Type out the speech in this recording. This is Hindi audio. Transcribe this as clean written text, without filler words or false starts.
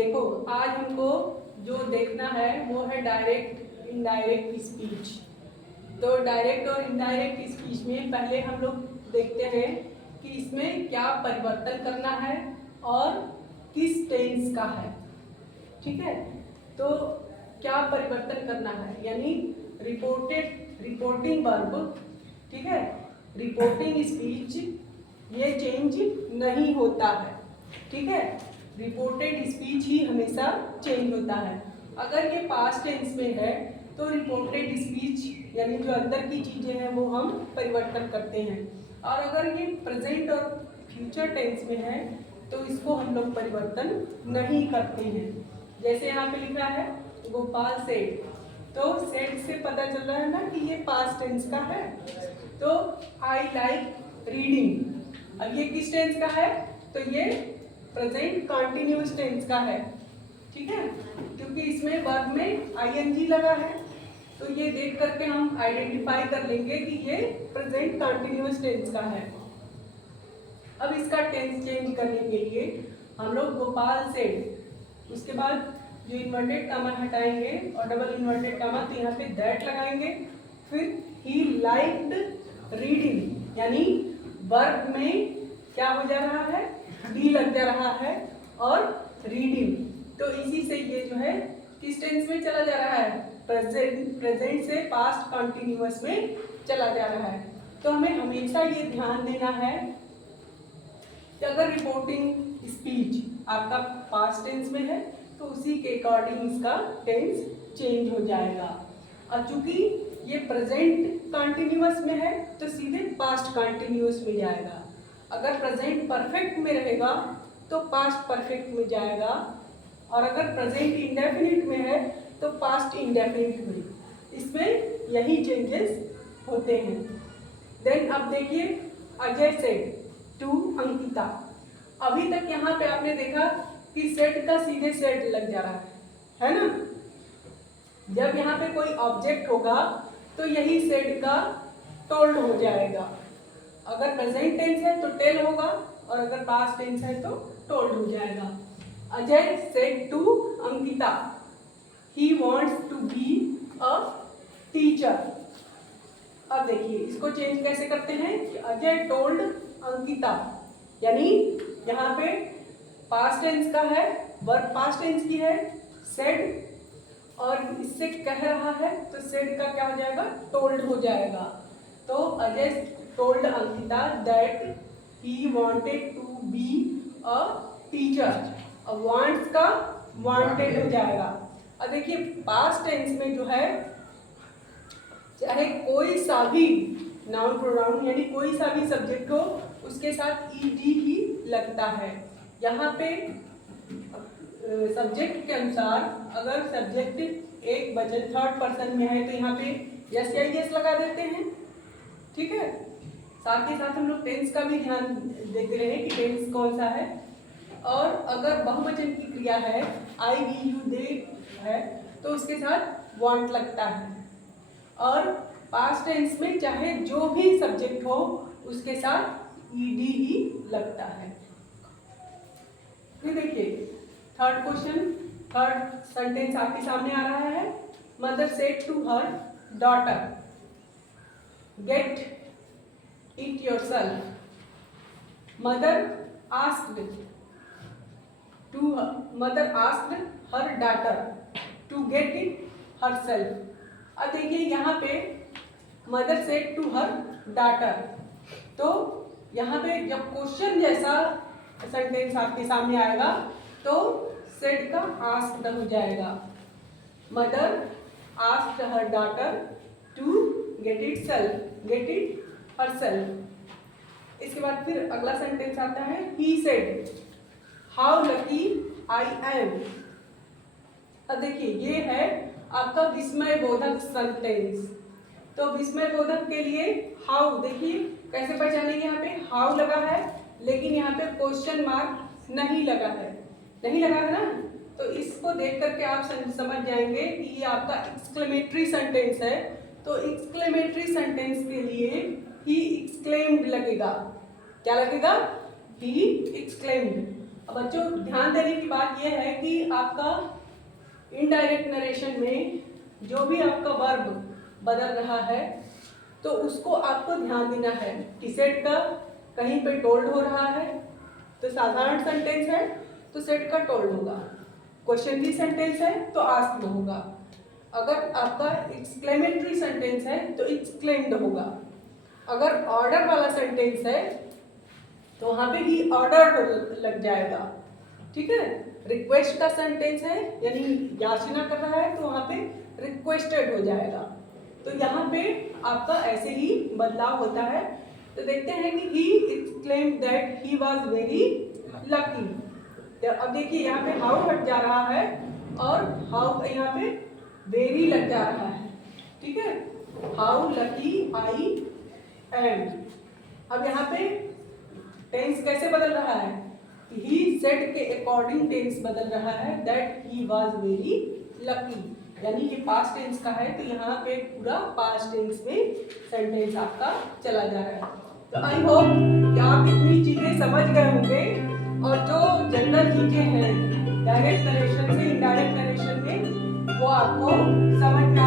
देखो आज हमको जो देखना है वो है डायरेक्ट इनडायरेक्ट स्पीच। तो डायरेक्ट और इनडायरेक्ट स्पीच में पहले हम लोग देखते हैं कि इसमें क्या परिवर्तन करना है और किस टेंस का है। ठीक है, तो क्या परिवर्तन करना है यानी रिपोर्टिंग वर्ब, ठीक है, रिपोर्टिंग स्पीच ये चेंज नहीं होता है। ठीक है, रिपोर्टेड स्पीच ही हमेशा चेंज होता है। अगर ये पास्ट टेंस में है तो रिपोर्टेड स्पीच यानी जो अंदर की चीज़ें हैं वो हम परिवर्तन करते हैं, और अगर ये प्रेजेंट और फ्यूचर टेंस में है तो इसको हम लोग परिवर्तन नहीं करते हैं। जैसे यहाँ पे लिखा है गोपाल सेठ, तो सेठ से पता चल रहा है ना कि ये पास्ट टेंस का है। तो आई लाइक रीडिंग, अब ये किस टेंस का है? तो ये प्रेजेंट कंटिन्यूअस टेंस का है। ठीक है, क्योंकि इसमें वर्ब में आईएनजी लगा है, तो ये देख करके हम आइडेंटिफाई कर लेंगे कि ये प्रेजेंट कंटिन्यूअस टेंस का है। अब इसका टेंस चेंज करने के लिए हम लोग गोपाल सेठ, उसके बाद जो इन्वर्टेड कामा हटाएंगे और डबल इन्वर्टेड कामा, तो यहाँ पे दैट लगाएंगे। फिर ही लाइक्ड रीडिंग यानी वर्ब में क्या हो जा रहा है? डी लग जा रहा है और रीडिंग, तो इसी से ये जो है किस टेंस में चला जा रहा है? प्रेजेंट से पास्ट कंटिन्यूअस में चला जा रहा है। तो हमें हमेशा ये ध्यान देना है कि अगर रिपोर्टिंग स्पीच आपका पास्ट टेंस में है तो उसी के अकॉर्डिंग इसका टेंस चेंज हो जाएगा। और चूंकि ये प्रेजेंट कंटिन्यूअस में है तो सीधे पास्ट कंटिन्यूअस में जाएगा। अगर प्रेजेंट परफेक्ट में रहेगा तो पास्ट परफेक्ट में जाएगा, और अगर प्रेजेंट इंडेफिनिट में है तो पास्ट इंडेफिनिट में। इसमें यही चेंजेस होते हैं। देन अब देखिए अजय सेठ टू अंकिता। अभी तक यहाँ पे आपने देखा कि सेट का सीधे सेट लग जा रहा है ना। जब यहाँ पे कोई ऑब्जेक्ट होगा तो यही सेट का टोल्ड हो जाएगा। अगर प्रेजेंट टेंस है तो टेल होगा, और अगर पास्ट टेंस है तो टोल्ड हो जाएगा। Ajay said to Ankita he wants to be a teacher. अब देखिए इसको चेंज कैसे करते हैं कि अजय टोल्ड अंकिता, यानी यहाँ पे पास्ट टेंस का है, वर्ब पास्ट टेंस की है सेड, और इससे कह रहा है तो सेड का क्या हो जाएगा? टोल्ड हो जाएगा। तो Ajay told Ankita that he wanted to be a teacher। अब wants का wanted हो जाएगा। अब देखिए पास्ट टेंस में जो है चाहे कोई सा भी नाउन प्रोनाउन यानी कोई सा भी सब्जेक्ट हो उसके साथ ईडी ही लगता है। यहाँ पे सब्जेक्ट के अनुसार अगर सब्जेक्ट एक वचन थर्ड पर्सन में है तो यहाँ पे यस या यस लगा देते हैं। ठीक है, साथ ही साथ हम लोग टेंस का भी ध्यान देते रहे कि टेंस कौन सा है। और अगर बहुवचन की क्रिया है आई वी यू दे है तो उसके साथ वांट लगता है, और पास्ट टेंस में चाहे जो भी सब्जेक्ट हो उसके साथ ईडी ही लगता है। फिर देखिए थर्ड क्वेश्चन, थर्ड सेंटेंस आपके सामने आ रहा है। Mother said to her daughter get Eat yourself। Mother asked her daughter to get it herself। अब देखिए यहाँ पे mother said to her daughter, तो यहाँ पे जब क्वेश्चन जैसा सेंटेंस आपके सामने आएगा तो said का asked हो जाएगा। Mother asked her daughter to get it herself। इसके बाद फिर अगला सेंटेंस आता है he said how lucky I am। अब देखिए ये है आपका विस्मय बोधक सेंटेंस। तो विस्मय बोधक के लिए हाउ देखिए कैसे पहचानेंगे, यहाँ पे हाउ लगा है लेकिन यहाँ पे क्वेश्चन मार्क नहीं लगा है ना। तो इसको देख करके आप समझ जाएंगे कि ये आपका एक्सक्लेमेटरी सेंटेंस है। तो एक्सक्लेमेटरी सेंटेंस के लिए ही एक्सक्लेम्ड लगेगा। क्या लगेगा? He exclaimed. अब बच्चों ध्यान देने की बात यह है कि आपका इनडायरेक्ट नरेशन में जो भी आपका वर्ब बदल रहा है तो उसको आपको ध्यान देना है कि सेड का कहीं पे टोल्ड हो रहा है तो साधारण सेंटेंस है तो सेड का टोल्ड होगा, क्वेश्चनरी सेंटेंस है तो आस्क्ड होगा, अगर आपका एक्सक्लेमेटरी सेंटेंस है तो एक्सक्लेम्ड होगा, अगर ऑर्डर वाला सेंटेंस है तो वहां पे ही ऑर्डर लग जाएगा। ठीक है, रिक्वेस्ट का सेंटेंस है यानी याचना कर रहा है तो वहां पे रिक्वेस्टेड हो जाएगा। तो यहाँ पे आपका ऐसे ही बदलाव होता है। तो देखते हैं कि he exclaimed that he was very lucky. अब देखिए यहाँ पे हाउ हट जा रहा है और हाउ यहाँ पे वेरी लग जा रहा है। ठीक है, हाउ लकी आई एम। अब यहाँ पे टेंस कैसे बदल रहा है, ही सेड के अकॉर्डिंग टेंस बदल रहा है, that he was very lucky, यानी ये पास्ट टेंस का है तो यहाँ पे पूरा पास्ट टेंस में सेंटेंस आपका चला जा रहा है। तो आई होप कि आप इतनी चीजें समझ गए होंगे और जो जनरल चीजें हैं डायरेक्ट नरेशन से इनडायरेक्ट नरेशन में वो आपको समझ में